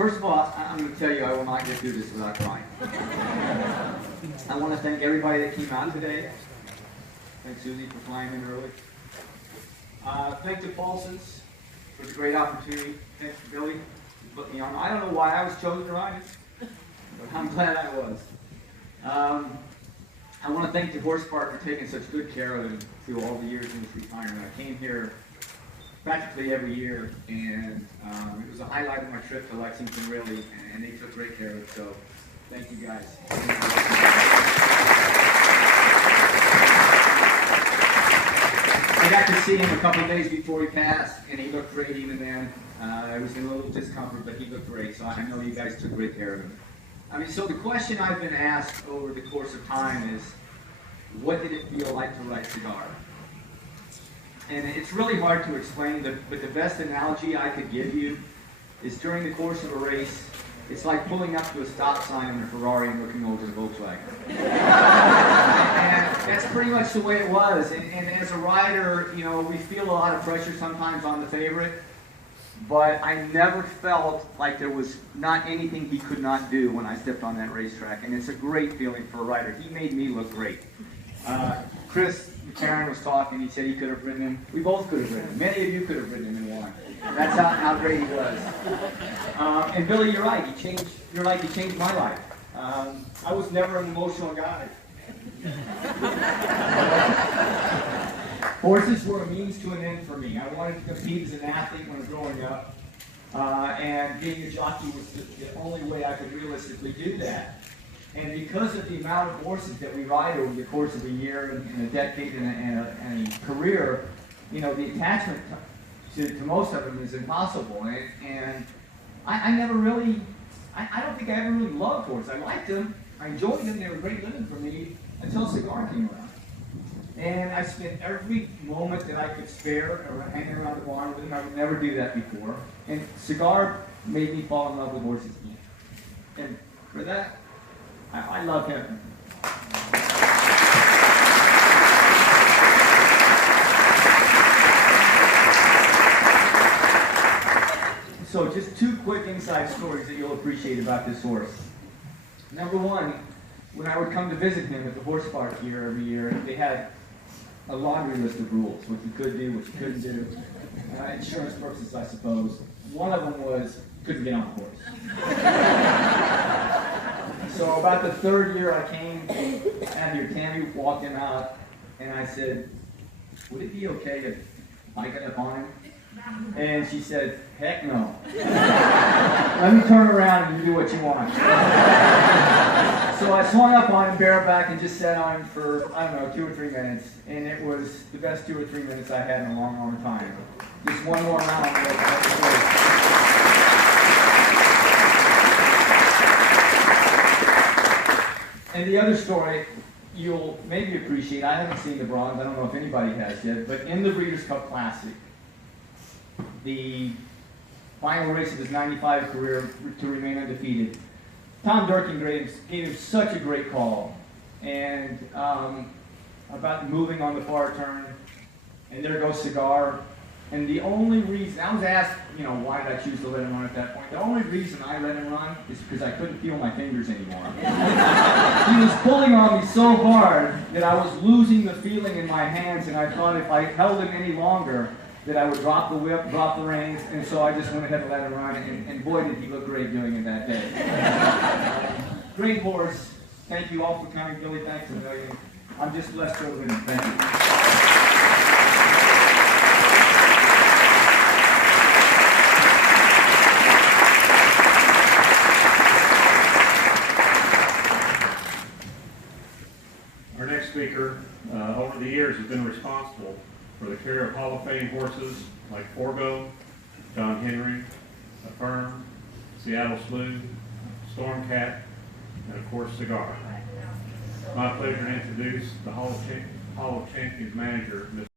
first of all, I'm going to tell you I will not get through this without crying. I want to thank everybody that came out today. Thanks, Susie, for flying in early. Thank the Paulsons for the great opportunity. Thanks, Billy, for putting me on. I don't know why I was chosen to ride it, but I'm glad I was. I want to thank the horse park for taking such good care of him through all the years in his retirement. I came here practically every year, and it was a highlight of my trip to Lexington, really, and they took great care of it, so thank you guys. I got to see him a couple of days before he passed, and he looked great even then. I was in a little discomfort, but he looked great, so I know you guys took great care of him. I mean, so the question I've been asked over the course of time is, what did it feel like to ride Cigar? And it's really hard to explain, but the best analogy I could give you is during the course of a race, it's like pulling up to a stop sign in a Ferrari and looking over the Volkswagen. And that's pretty much the way it was. And as a rider, you know, we feel a lot of pressure sometimes on the favorite, but I never felt like there was not anything he could not do when I stepped on that racetrack. And it's a great feeling for a rider. He made me look great. Chris McCarron was talking, he said he could have ridden him. We both could have ridden him. Many of you could have ridden him in one. That's how great he was. And Billy, you're right. He changed my life. I was never an emotional guy. Horses were a means to an end for me. I wanted to compete as an athlete when I was growing up. And being a jockey was the only way I could realistically do that. And because of the amount of horses that we ride over the course of a year and a decade and a career, you know, the attachment to most of them is impossible. And I never really, I don't think I ever really loved horses. I liked them, I enjoyed them, they were great living for me until Cigar came around. And I spent every moment that I could spare hanging around the barn with him. I would never do that before. And Cigar made me fall in love with horses again. And for that, I love him. So just two quick inside stories that you'll appreciate about this horse. Number one, when I would come to visit him at the horse park here every year, they had a laundry list of rules, what you could do, what you couldn't do. Insurance purposes, I suppose. One of them was, you couldn't get on the horse. So about the third year I came out here, Tammy walked him out, and I said, would it be okay if I got up on him? And she said, heck no. Let me turn around and you do what you want. So I swung up on him bareback and just sat on him for, I don't know, 2 or 3 minutes. And it was the best 2 or 3 minutes I had in a long, long time. Just one more round. And the other story you'll maybe appreciate, I haven't seen the bronze, I don't know if anybody has yet, but in the Breeders' Cup Classic, the final race of his 95 career to remain undefeated, Tom Durkin gave him such a great call, and about moving on the far turn, and there goes Cigar. And the only reason, I was asked, you know, why did I choose to let him run at that point? The only reason I let him run is because I couldn't feel my fingers anymore. He was pulling on me so hard that I was losing the feeling in my hands, and I thought if I held him any longer, that I would drop the whip, drop the reins, and so I just went ahead and let him run, and boy did he look great doing it that day. Great horse. Thank you all for coming. Billy, thanks a million. I'm just blessed over him. Thank you. Our next speaker, over the years, has been responsible for the care of Hall of Fame horses like Forgo, John Henry, Affirm, Seattle Slew, Stormcat, and of course Cigar. My pleasure to introduce the Hall of Champions manager, Mr.